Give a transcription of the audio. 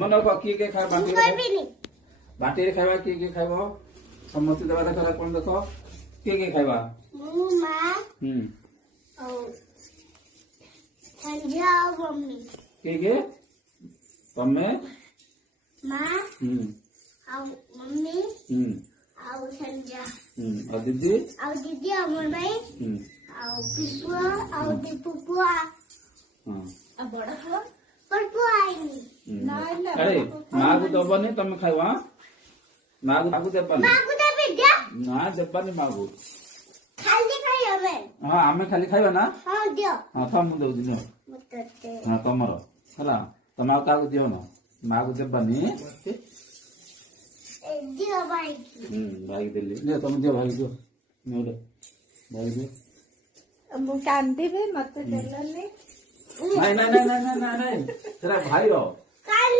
मन किए खाए बाटी बाटी खाଇବା किए खाइबो समस्त देवा देख कौन देख किए खाइबा संजय और मम्मी किए तमे माँ और मम्मी और संजय और दीदी और अमर भाई और पिपुआ और दीपुआ हाँ बड़ा पुआ पर पुआ आएंगी अरे माँ को दबनी तमे खाइबा माँ को देबनी माँ को दे दिया ना देबनी माँ को खाली खाई हमें हाँ आमे खाली खाइबा ना हाँ दियो हाँ तम दे दिनो मुतते हाँ तमर हला तम का दियो ना माँ को देबनी दियो भाई भाई देली ले तम दियो भाई दियो नेले भाई दियो ମୁଁ କାନ୍ଦିବି ମତେ ଦେଲନି नहीं नहीं नहीं नहीं नहीं नहीं तेरा भाई रो काल